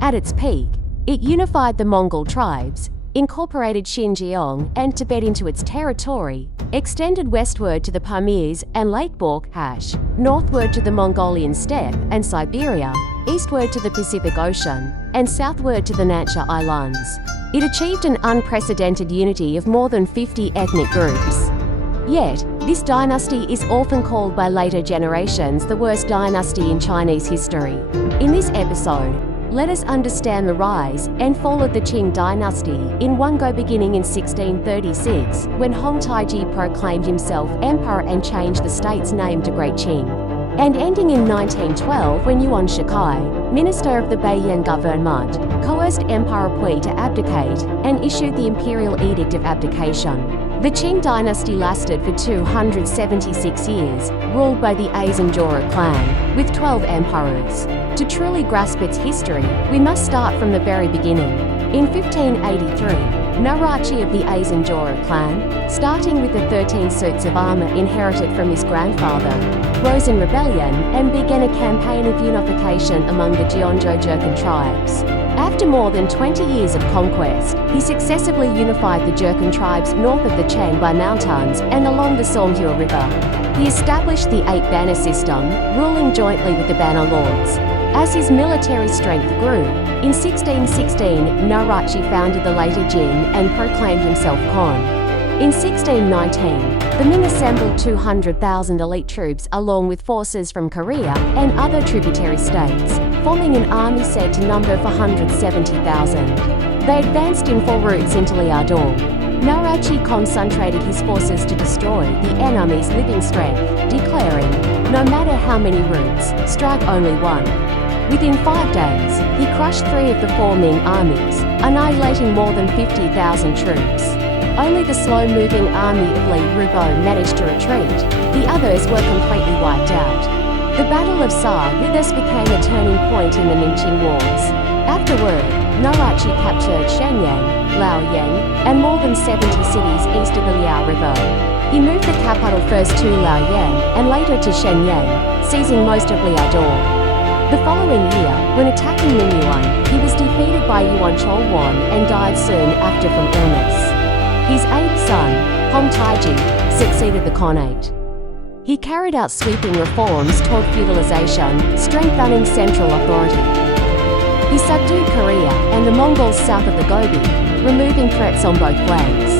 At its peak, it unified the Mongol tribes, incorporated Xinjiang and Tibet into its territory, extended westward to the Pamirs and Lake Balkhash, northward to the Mongolian steppe and Siberia, eastward to the Pacific Ocean, and southward to the Nansha Islands. It achieved an unprecedented unity of more than 50 ethnic groups. Yet, this dynasty is often called by later generations the worst dynasty in Chinese history. In this episode, let us understand the rise and fall of the Qing dynasty in one go, beginning in 1636, when Hong Taiji proclaimed himself emperor and changed the state's name to Great Qing, and ending in 1912 when Yuan Shikai, minister of the Beiyan government, coerced Emperor Pui to abdicate and issued the Imperial Edict of Abdication. The Qing dynasty lasted for 276 years, ruled by the Eisenjora clan, with 12 emperors. To truly grasp its history, we must start from the very beginning. In 1583, Narachi of the Eisenjora clan, starting with the 13 suits of armor inherited from his grandfather, rose in rebellion and began a campaign of unification among the Jeonjo Jurchen tribes. After more than 20 years of conquest, he successively unified the Jurchen tribes north of the Changbai Mountains and along the Songhua River. He established the 8-banner system, ruling jointly with the banner lords. As his military strength grew, in 1616 Narachi founded the later Jin and proclaimed himself Khan. In 1619, the Ming assembled 200,000 elite troops along with forces from Korea and other tributary states, forming an army said to number 470,000. They advanced in 4 routes into Liaodong. Narachi concentrated his forces to destroy the enemy's living strength, declaring, "No matter how many routes, strike only one." Within 5 days, he crushed 3 of the 4 Ming armies, annihilating more than 50,000 troops. Only the slow-moving army of Li Rubo managed to retreat. The others were completely wiped out. The Battle of Sa-Withus became a turning point in the Ming-Qing Wars. Afterward, Narachi captured Shenyang, Laoyang, and more than 70 cities east of the Liao River. He moved the capital first to Laoyang and later to Shenyang, seizing most of Liaodong. The following year, when attacking Mingyuan, he was defeated by Yuan Cholwan and died soon after from illness. His 8th son, Hong Taiji, succeeded the Khanate. He carried out sweeping reforms toward feudalization, strengthening central authority. He subdued Korea and the Mongols south of the Gobi, removing threats on both flanks.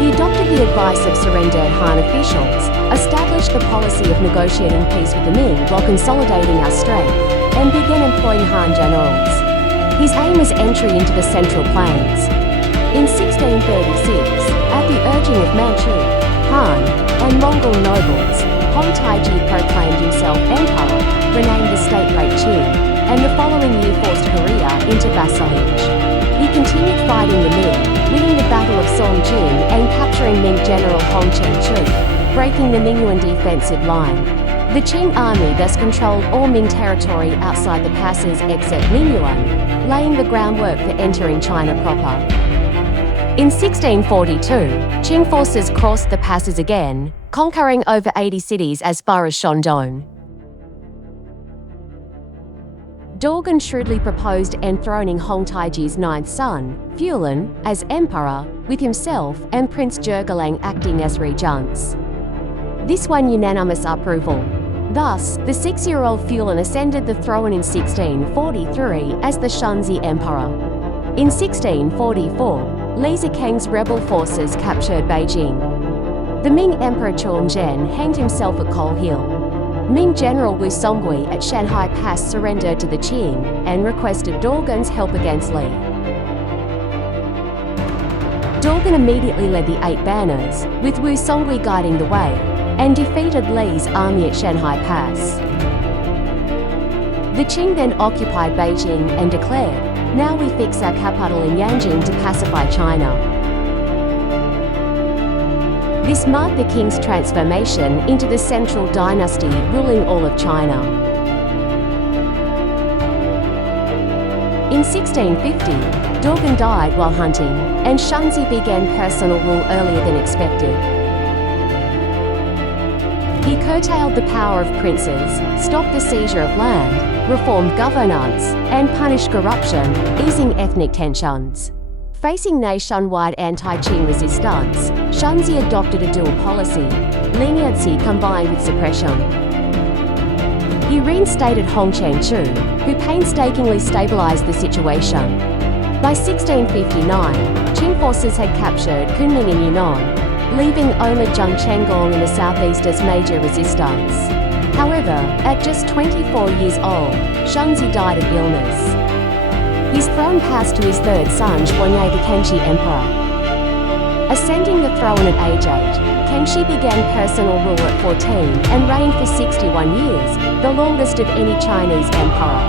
He adopted the advice of surrendered Han officials, established the policy of negotiating peace with the Ming while consolidating our strength, and began employing Han generals. His aim was entry into the Central Plains. In 1636, at the urging of Manchu, Han, and Mongol nobles, Hong Taiji proclaimed himself emperor, renamed the state Great Qing, and the following year forced Korea into vassalage. He continued fighting the Ming, winning the Battle of Songjin and capturing Ming general Hong Chen-chu, breaking the Mingyuan defensive line. The Qing army thus controlled all Ming territory outside the passes except Mingyuan, laying the groundwork for entering China proper. In 1642, Qing forces crossed the passes again, conquering over 80 cities as far as Shandong. Dogon shrewdly proposed enthroning Hong Taiji's 9th son, Fulan, as emperor, with himself and Prince Zhegelang acting as regents. This won unanimous approval. Thus, the 6-year-old Fulan ascended the throne in 1643 as the Shanxi Emperor. In 1644, Li Zikang's rebel forces captured Beijing. The Ming Emperor Chongzhen hanged himself at Coal Hill. Ming General Wu Songui at Shanhai Pass surrendered to the Qing and requested Dogon's help against Li. Dogon immediately led the 8 banners, with Wu Songui guiding the way, and defeated Li's army at Shanhai Pass. The Qing then occupied Beijing and declared, "Now we fix our capital in Yanjing to pacify China." This marked the Qing's transformation into the central dynasty ruling all of China. In 1650, Dogon died while hunting, and Shanxi began personal rule earlier than expected. He curtailed the power of princes, stopped the seizure of land, reformed governance, and punished corruption, easing ethnic tensions. Facing nationwide anti-Qing resistance, Shunzi adopted a dual policy, leniency combined with suppression. He reinstated Hong Cheng-chu, who painstakingly stabilized the situation. By 1659, Qing forces had captured Kunming and Yunnan, leaving only Zhangchengong in the southeast as major resistance. However, at just 24 years old, Shunzi died of illness. His throne passed to his third son, Zhuangye, the Kangxi Emperor. Ascending the throne at age 8, Kangxi began personal rule at 14 and reigned for 61 years, the longest of any Chinese emperor.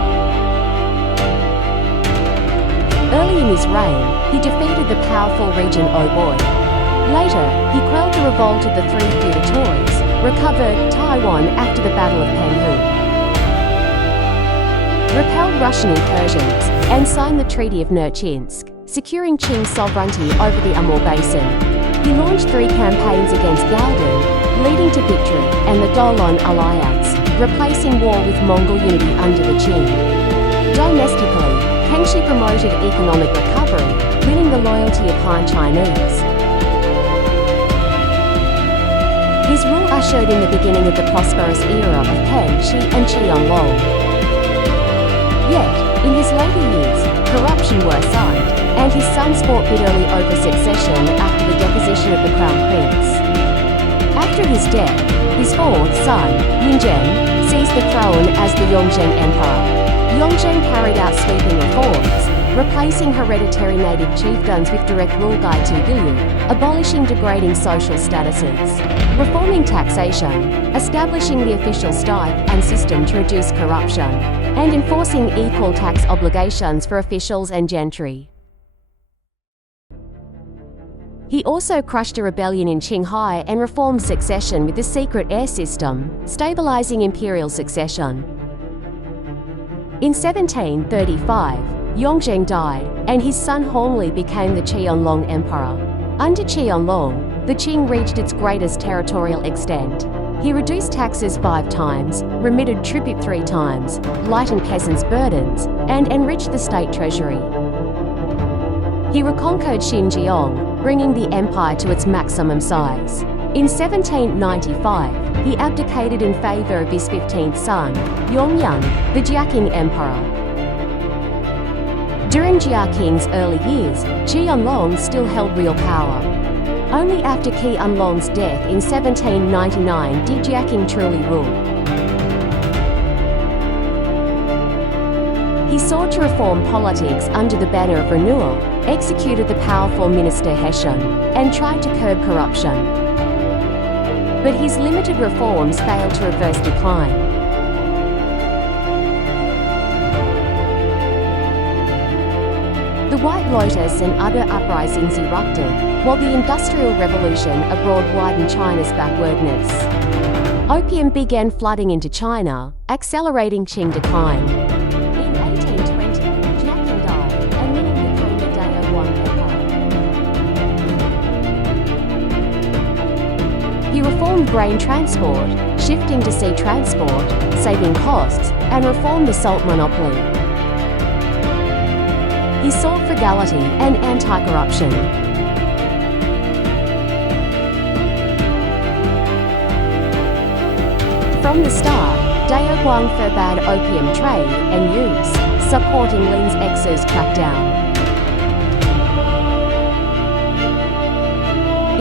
Early in his reign, he defeated the powerful regent Oboi. Later, he quelled the revolt of the three feudatories, recovered Taiwan after the Battle of Penghu, repelled Russian incursions, and signed the Treaty of Nerchinsk, securing Qing's sovereignty over the Amur Basin. He launched 3 campaigns against Galdan, leading to victory, and the Dolon Alliance, replacing war with Mongol unity under the Qing. Domestically, Kangxi promoted economic recovery, winning the loyalty of Han Chinese. His rule ushered in the beginning of the prosperous era of Kangxi and Qianlong. Yet, in his later years, corruption worsened, and his sons fought bitterly over succession after the deposition of the crown prince. After his death, his fourth son, Yunzheng, seized the throne as the Yongzheng Emperor. Yongzheng carried out sweeping reforms, replacing hereditary native chiefdoms with direct rule Gai Tugilu, abolishing degrading social statuses, reforming taxation, establishing the official stipend and system to reduce corruption, and enforcing equal tax obligations for officials and gentry. He also crushed a rebellion in Qinghai and reformed succession with the secret heir system, stabilizing imperial succession. In 1735, Yongzheng died, and his son Hongli became the Qianlong Emperor. Under Qianlong, the Qing reached its greatest territorial extent. He reduced taxes 5 times, remitted tribute 3 times, lightened peasants' burdens, and enriched the state treasury. He reconquered Xinjiang, bringing the empire to its maximum size. In 1795, he abdicated in favor of his 15th son, Yongyang, the Jiaqing Emperor. During Jiaqing's early years, Qianlong still held real power. Only after Qianlong's death in 1799 did Jiaqing truly rule. He sought to reform politics under the banner of renewal, executed the powerful minister Hessian, and tried to curb corruption. But his limited reforms failed to reverse decline. The White Lotus and other uprisings erupted, while the Industrial Revolution abroad widened China's backwardness. Opium began flooding into China, accelerating Qing decline. In 1820, Jiaqing died, and Ming became the Daoguang Emperor. He reformed grain transport, shifting to sea transport, saving costs, and reformed the salt monopoly. He sought frugality and anti-corruption. From the start, Daoguang forbade opium trade and use, supporting Lin's X's crackdown.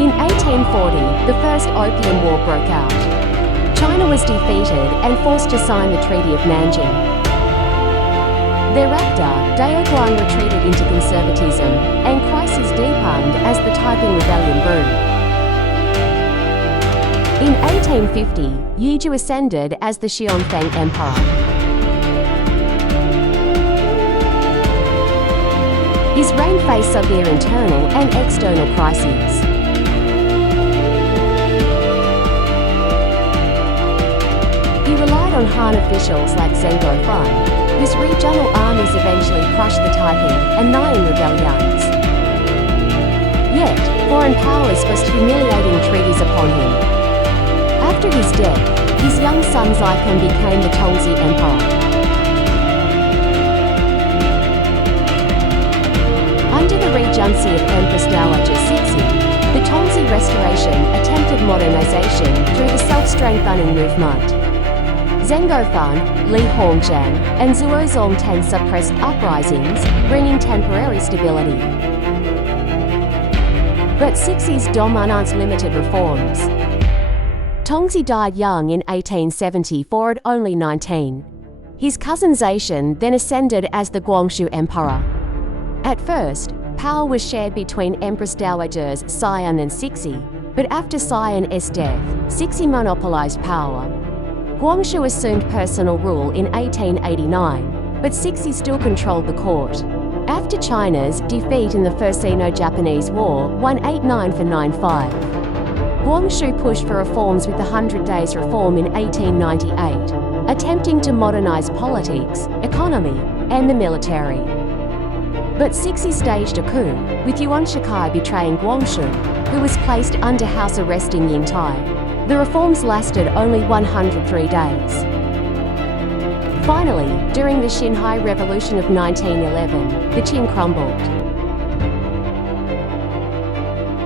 In 1840, the First Opium War broke out. China was defeated and forced to sign the Treaty of Nanjing. Thereafter, Daoguang retreated into conservatism, and crisis deepened as the Taiping Rebellion brewed. In 1850, Yizhu ascended as the Xianfeng Emperor. His reign faced severe internal and external crises. He relied on Han officials like Zheng Gofeng, whose regional armies eventually crushed the Taiping, annihilating rebellions. Yet, foreign powers forced humiliating treaties upon him. After his death, his young son Zikun became the Tongzi Emperor. regency of Empress Dowager Cixi, the Tongzi Restoration attempted modernization through the self-strengthening movement. Zheng Gofan, Li Hongjiang, and Zuo Zongtan suppressed uprisings, bringing temporary stability. But Cixi's dominance limited reforms. Tongzi died young in 1874 at only 19. His cousin Zaishan then ascended as the Guangxu Emperor. At first, power was shared between Empress Dowagers Xian and Cixi, but after Xian's death, Cixi monopolized power. Guangxu assumed personal rule in 1889, but Cixi still controlled the court. After China's defeat in the First Sino-Japanese War, 189 for 95, Guangxu pushed for reforms with the 100 Days Reform in 1898, attempting to modernize politics, economy, and the military. But Cixi staged a coup, with Yuan Shikai betraying Guangxu, who was placed under house arrest in Yingtai. The reforms lasted only 103 days. Finally, during the Xinhai Revolution of 1911, the Qing crumbled.